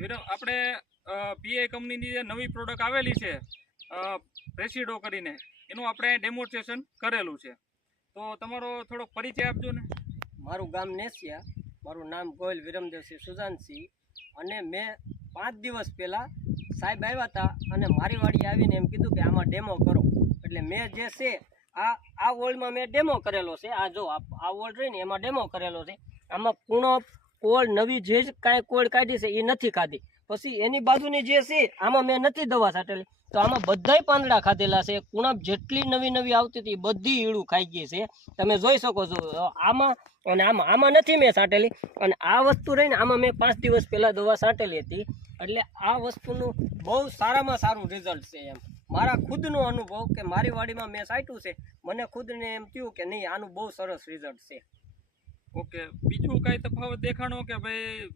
વિરમ આપણે પીએ કંપનીની જે નવી પ્રોડક્ટ આવેલી છે પ્રેસિડો કરીને, એનું આપણે ડેમોન્સ્ટ્રેશન કરેલું છે. તો તમારો થોડોક પરિચય આપજો ને. મારું ગામ નેસિયા, મારું નામ ગોયલ વિરમદેવસિંહ સુજાનસિંહ અને મેં પાંચ દિવસ પહેલાં સાહેબ આવ્યા હતા અને મારી વાડી આવીને એમ કીધું કે આમાં ડેમો કરો. એટલે મેં જે છે, આ આ વોલ્ડમાં મેં ડેમો કરેલો છે. આ જો, આ વોલ્ડ રહીને એમાં ડેમો કરેલો છે. આમાં પૂણો કોળ નવી જે કાંઈ કોળ કાઢી છે એ નથી ખાધી પછી એની બાજુની જે છે, આમાં મેં નથી દવા છાંટેલી. તો આમાં બધાય પાંદડા ખાધેલા છે. કુણપ જેટલી નવી નવી આવતી હતી બધી ઈળું ખાઈ ગઈ છે. તમે જોઈ શકો છો. આમાં અને આમાં આમાં નથી મેં છાંટેલી. અને આ વસ્તુ રહીને આમાં મેં પાંચ દિવસ પહેલાં દવા છાંટેલી હતી. એટલે આ વસ્તુનું બહુ સારામાં સારું રિઝલ્ટ છે એમ. મારા ખુદનો અનુભવ કે મારી વાડીમાં મેં છાંટ્યું છે. મને ખુદને એમ થયું કે નહીં, આનું બહુ સરસ રિઝલ્ટ છે. ઓકે, બીજું કાંઈ તફાવત દેખાણો કે ભાઈ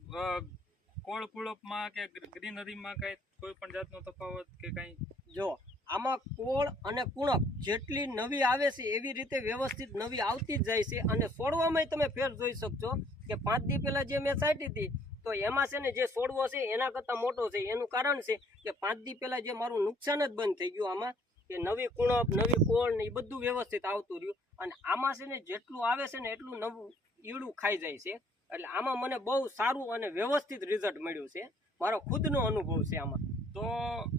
કોળ કુળપમાં કે ગ્રીનરીમાં કાંઈ કોઈ પણ જાતનો તફાવત કે કાંઈ? જો, આમાં કોળ અને કુણપ જેટલી નવી આવે છે, એવી રીતે વ્યવસ્થિત નવી આવતી જ જાય છે અને છોડવામાં તમે ફેર જોઈ શકશો કે પાંચ દી પહેલાં જે મેં સાટી હતી, તો એમાં છે ને જે છોડવો છે, એના કરતાં મોટો છે. એનું કારણ છે કે પાંચ દી પહેલાં જે મારું નુકસાન જ બંધ થઈ ગયું આમાં, કે નવી કુણપ, નવી કોળ ને એ બધું વ્યવસ્થિત આવતું રહ્યું. અને આમાં છે ને જેટલું આવે છે ને એટલું નવું ઈડું ખાઈ જાય છે. એટલે આમાં મને બહુ સારું અને વ્યવસ્થિત રિઝલ્ટ મળ્યું છે. મારો ખુદનો અનુભવ છે આમાં. તો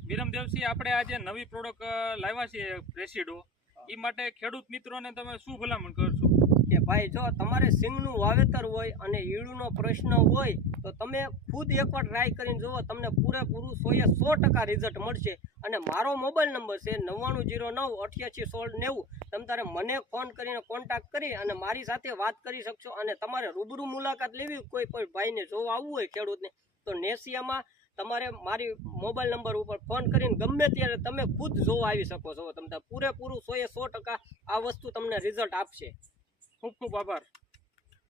વિરમદેવસિંહ, આપણે આજે નવી પ્રોડક્ટ લાવ્યા છીએ પ્રેસિડો એ માટે ખેડૂત મિત્રોને તમે શું ભલામણ કરશો? કે ભાઈ, જો તમારે સિંગનું વાવેતર હોય અને ઈળુનો પ્રશ્ન હોય, તો તમે ખુદ એકવાર ટ્રાય કરીને જુઓ તમને પૂરેપૂરું સોએ સો ટકા રિઝલ્ટ મળશે. અને મારો મોબાઈલ નંબર છે નવ્વાણું જીરો નવ અઠ્યાસી સોળ નેવું. તમે તારે મને ફોન કરીને કોન્ટેક્ટ કરી અને મારી સાથે વાત કરી શકશો અને તમારે રૂબરૂ મુલાકાત લેવી કોઈ પણ ભાઈને જોવા આવવું હોય ખેડૂતને, તો નેસિયામાં તમારે મારી મોબાઈલ નંબર ઉપર ફોન કરીને ગમે ત્યારે તમે ખુદ જોવા આવી શકો છો. તમને પૂરેપૂરું સોએ સો ટકા આ વસ્તુ તમને રિઝલ્ટ આપશે. ખૂબ ખૂબ આભાર.